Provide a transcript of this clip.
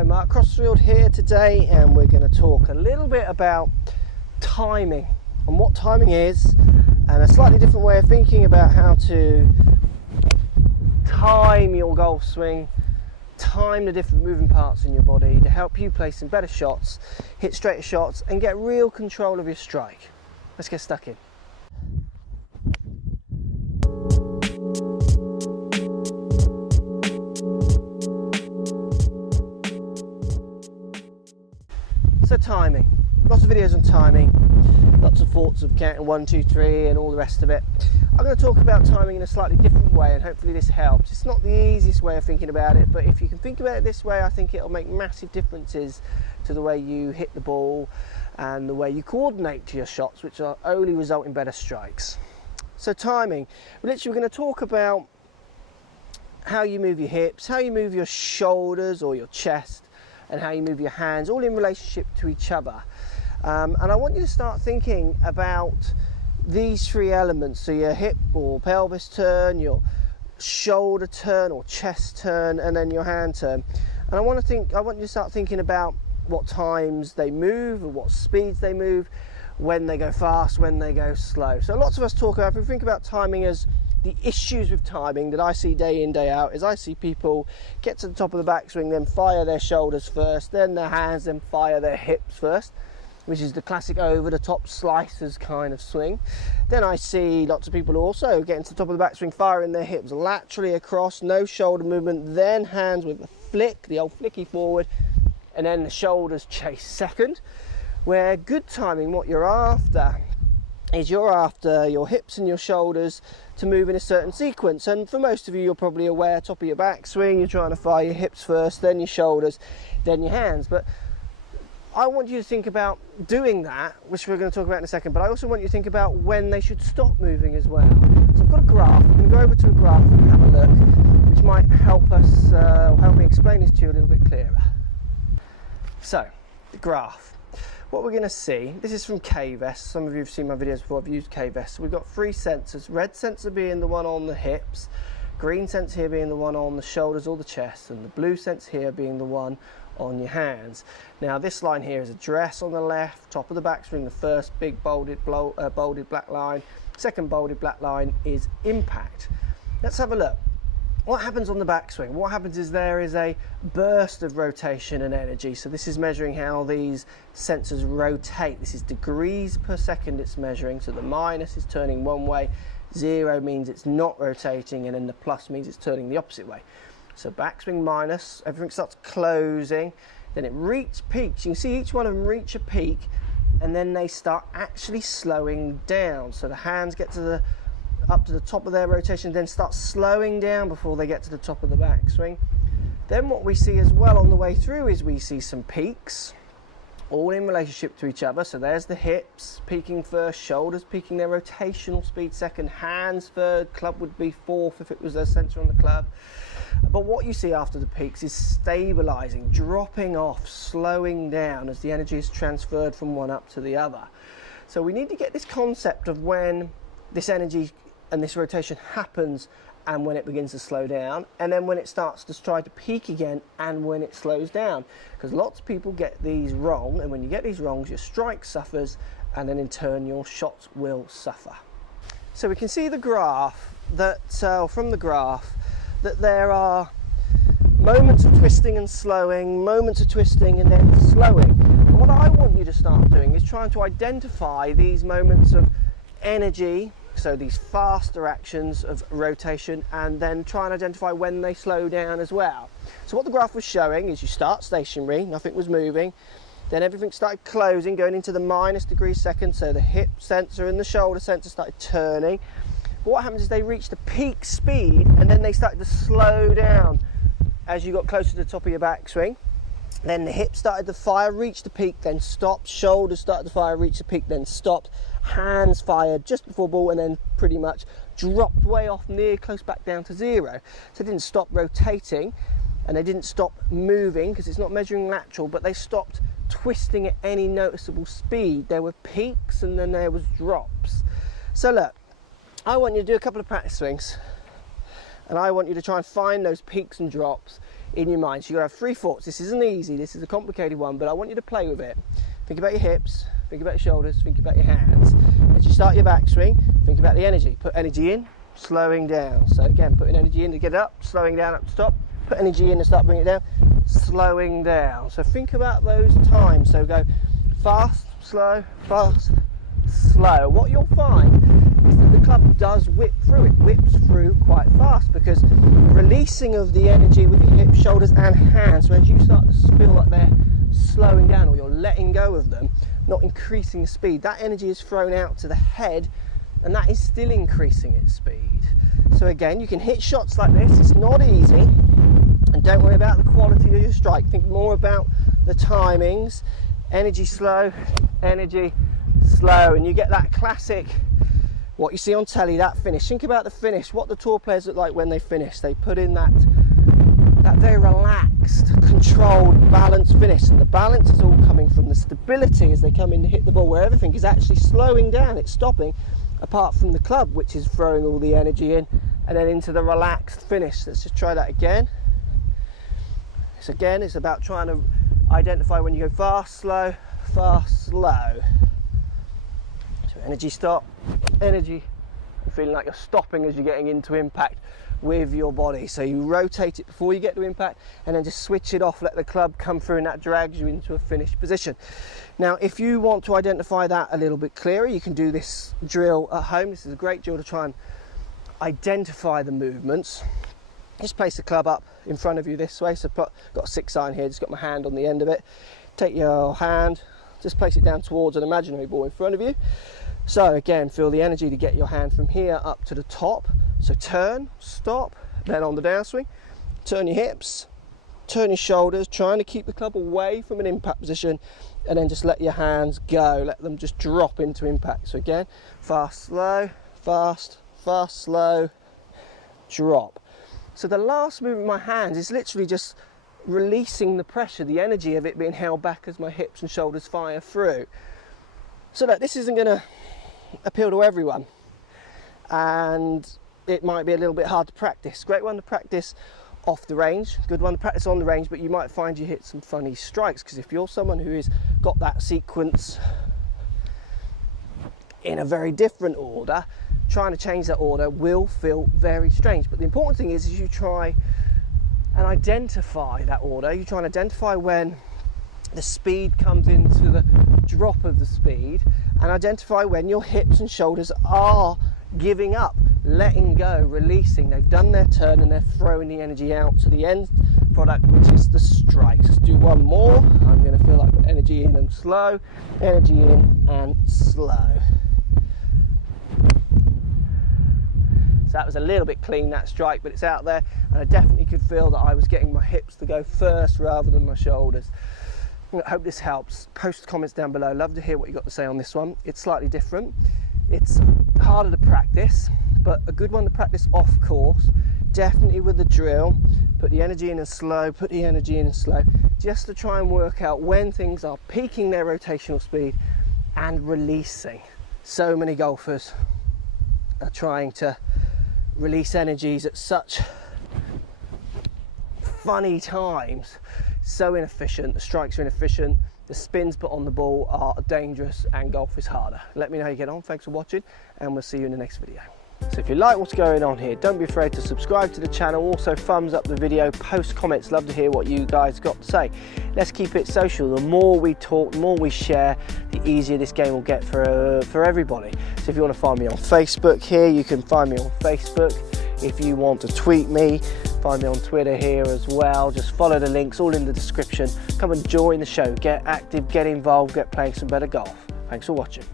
Hello, Mark Crossfield here today, and we're going to talk a little bit about timing and what timing is, and a slightly different way of thinking about how to time your golf swing, time the different moving parts in your body to help you play some better shots, hit straighter shots, and get real control of your strike. Let's get stuck in. So timing, lots of videos on timing, lots of thoughts of counting 1, 2, 3 and all the rest of it. I'm going to talk about timing in a slightly different way, and hopefully this helps. It's not the easiest way of thinking about it, but if you can think about it this way, I think it'll make massive differences to the way you hit the ball and the way you coordinate to your shots, which will only result in better strikes. So timing, we're going to talk about how you move your hips, how you move your shoulders or your chest, and how you move your hands, all in relationship to each other. And I want you to start thinking about these three elements. So your hip or pelvis turn, your shoulder turn or chest turn, and then your hand turn. And I want you to start thinking about what times they move, or what speeds they move, when they go fast, when they go slow. So lots of us talk about, if we think about timing as the issues with timing that I see day in, day out, is I see people get to the top of the backswing, then fire their shoulders first, then their hands, then fire their hips first, which is the classic over the top slicers kind of swing. Then I see lots of people also getting to the top of the backswing, firing their hips laterally across, no shoulder movement, then hands with a flick, the old flicky forward, and then the shoulders chase second. Where good timing, what you're after is you're after your hips and your shoulders to move in a certain sequence. And for most of you, you're probably aware, top of your backswing, you're trying to fire your hips first, then your shoulders, then your hands. But I want you to think about doing that, which we're going to talk about in a second, but I also want you to think about when they should stop moving as well. So I've got a graph. I'm going to go over to a graph and have a look, which might help us, help me explain this to you a little bit clearer. So, the graph. What we're going to see, this is from K-Vest. Some of you have seen my videos before, I've used K-Vest. We've got three sensors, red sensor being the one on the hips, green sensor here being the one on the shoulders or the chest, and the blue sensor here being the one on your hands. Now this line here is address on the left, top of the backswing, the first big bolded black line, second bolded black line is impact. Let's have a look. What happens on the backswing? What happens is there is a burst of rotation and energy. So this is measuring how these sensors rotate. This is degrees per second it's measuring. So the minus is turning one way, 0 means it's not rotating, and then the plus means it's turning the opposite way. So backswing minus, everything starts closing, then it reaches peaks. You can see each one of them reach a peak, and then they start actually slowing down. So the hands get to up to the top of their rotation, then start slowing down before they get to the top of the backswing. Then what we see as well on the way through is we see some peaks, all in relationship to each other. So there's the hips peaking first, shoulders peaking their rotational speed second, hands third, club would be fourth if it was a sensor on the club. But what you see after the peaks is stabilizing, dropping off, slowing down as the energy is transferred from one up to the other. So we need to get this concept of when this energy and this rotation happens and when it begins to slow down, and then when it starts to try to peak again and when it slows down, because lots of people get these wrong, and when you get these wrongs your strike suffers, and then in turn your shots will suffer. So we can see the graph that from the graph that there are moments of twisting and slowing, moments of twisting and then slowing. And what I want you to start doing is trying to identify these moments of energy, so these faster actions of rotation, and then try and identify when they slow down as well. So what the graph was showing is you start stationary, nothing was moving, then everything started closing, going into the minus degrees second, so the hip sensor and the shoulder sensor started turning. But what happens is they reached the peak speed, and then they started to slow down as you got closer to the top of your backswing. Then the hips started to fire, reached the peak, then stopped. Shoulders started to fire, reached the peak, then stopped. Hands fired just before ball, and then pretty much dropped way off near close back down to 0. So they didn't stop rotating, and they didn't stop moving because it's not measuring lateral, but they stopped twisting at any noticeable speed. There were peaks and then there was drops. So look, I want you to do a couple of practice swings, and I want you to try and find those peaks and drops in your mind. So you've got to have 3 thoughts. This isn't easy, this is a complicated one, but I want you to play with it. Think about your hips, think about your shoulders, think about your hands. As you start your backswing, think about the energy. Put energy in, slowing down. So again, putting energy in to get it up, slowing down up to stop. Put energy in to start bringing it down, slowing down. So think about those times. So go fast, slow, fast, slow. What you'll find is that the club does whip through. It whips through quite fast because releasing of the energy with your hips, shoulders and hands. So as you start to feel like they're slowing down or you're letting go of them, not increasing the speed, that energy is thrown out to the head and that is still increasing its speed. So again, you can hit shots like this. It's not easy, and don't worry about the quality of your strike. Think more about the timings. Energy slow, energy slow, and you get that classic, what you see on telly, that finish. Think about the finish, what the tour players look like when they finish. They put in that very relaxed, controlled, balanced finish, and the balance is all coming from the stability as they come in to hit the ball, where everything is actually slowing down, it's stopping, apart from the club, which is throwing all the energy in and then into the relaxed finish. Let's just try that again. So again, it's about trying to identify when you go fast, slow, slow. So energy stop, energy, feeling like you're stopping as you're getting into impact with your body. So you rotate it before you get to impact and then just switch it off, let the club come through, and that drags you into a finished position. Now if you want to identify that a little bit clearer, you can do this drill at home. This is a great drill to try and identify the movements. Just place the club up in front of you this way. So got a 6 iron here, just got my hand on the end of it. Take your hand, just place it down towards an imaginary ball in front of you. So again, feel the energy to get your hand from here up to the top. So turn, stop, then on the downswing, turn your hips, turn your shoulders, trying to keep the club away from an impact position, and then just let your hands go, let them just drop into impact. So again, fast, slow, fast, slow, drop. So the last movement of my hands is literally just releasing the pressure, the energy of it being held back as my hips and shoulders fire through. So that this isn't going to appeal to everyone, and it might be a little bit hard to practice. Great one to practice off the range, good one to practice on the range, but you might find you hit some funny strikes, because if you're someone who has got that sequence in a very different order, trying to change that order will feel very strange. But the important thing is you try and identify that order. You try and identify when the speed comes into the drop of the speed, and identify when your hips and shoulders are giving up, letting go, releasing. They've done their turn and they're throwing the energy out to the end product, which is the strikes. Let's do one more. I'm going to feel like energy in and slow, energy in and slow. So that was a little bit clean, that strike, but it's out there, and I definitely could feel that I was getting my hips to go first rather than my shoulders. I hope this helps. Post comments down below. Love to hear what you got to say on this one. It's slightly different. It's harder to practice, but a good one to practice off course. Definitely with the drill. Put the energy in and slow, put the energy in and slow, just to try and work out when things are peaking their rotational speed and releasing. So many golfers are trying to release energies at such funny times. So inefficient, the strikes are inefficient, the spins put on the ball are dangerous, and golf is harder. Let me know how you get on. Thanks for watching, and we'll see you in the next video. So if you like what's going on here, don't be afraid to subscribe to the channel. Also thumbs up the video, post comments. Love to hear what you guys got to say. Let's keep it social. The more we talk, the more we share, the easier this game will get for everybody. So if you want to find me on Facebook here, you can find me on Facebook. If you want to tweet me, find me on Twitter here as well. Just follow the links, all in the description. Come and join the show, get active, get involved, get playing some better golf. Thanks for watching.